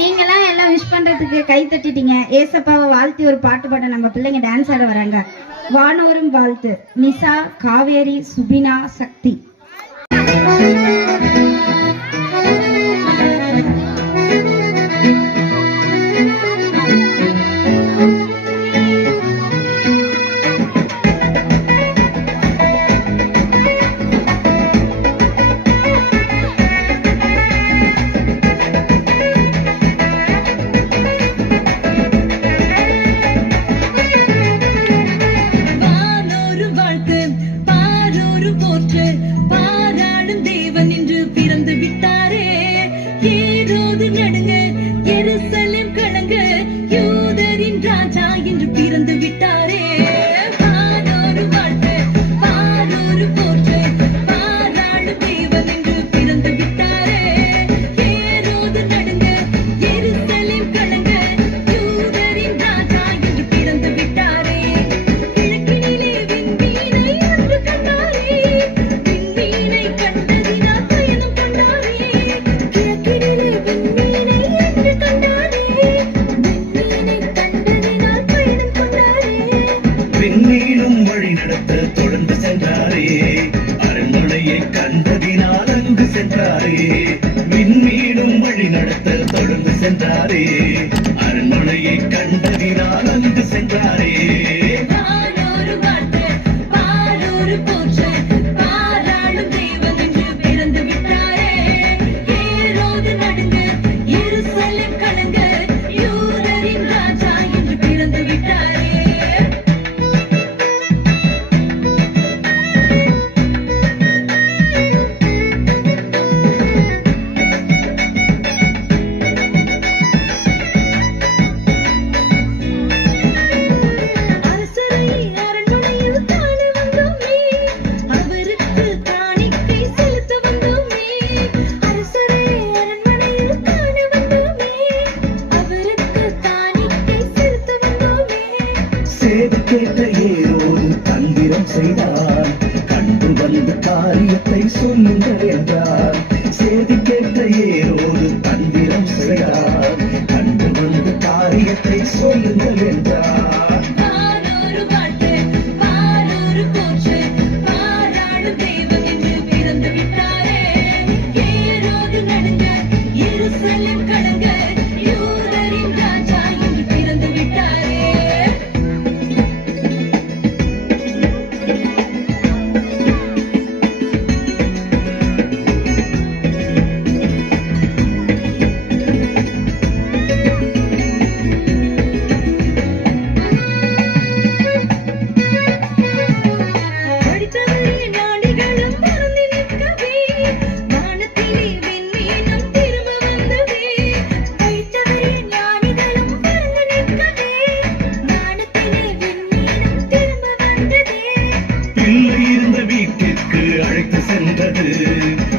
நீங்களாம் எல்லாம் விஷ் பண்றதுக்கு கை தட்டிட்டீங்க. ஏசப்பாவை வாழ்த்தி ஒரு பாட்டு பாட நம்ம பிள்ளைங்க டான்ஸ் ஆட வராங்க. வானோரும் வாழ்த்து. நிசா, காவேரி, சுபினா, சக்தி. விண்மீனும் வழி நடத்த தொடர்ந்து சென்றாரே, அரண்மனையை கண்டதினால் அங்கு சென்றாரே. கேட்ட ஏரோது தந்திரம் செய்தார், கண்டு வந்து காரியத்தை சொல்லுங்கள் என்றார். சேதி கேட்ட ஏரோது தந்திரம் செய்தார், கண்டு வந்து காரியத்தை சொல்லுங்கள் என்றார்.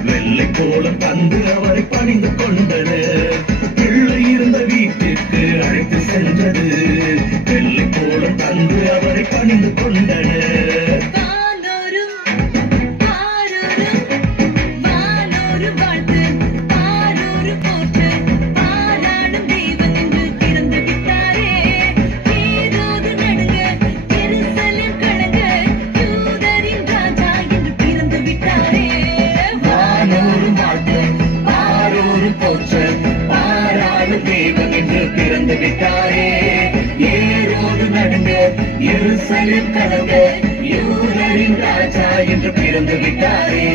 வெள்ளை கோலம் தந்து அவரை பணிந்து கொண்டது. பிள்ளை இருந்த வீட்டிற்கு அழைத்து சென்றது. வெள்ளை கோலம் தந்து அவரை பணிந்து கொண்டது. பிறந்து விட்டாரே, ஏரோது நடுங்க, எருசலேம் கலங்க, யூதரின் ராஜா என்று பிறந்து விட்டாரே.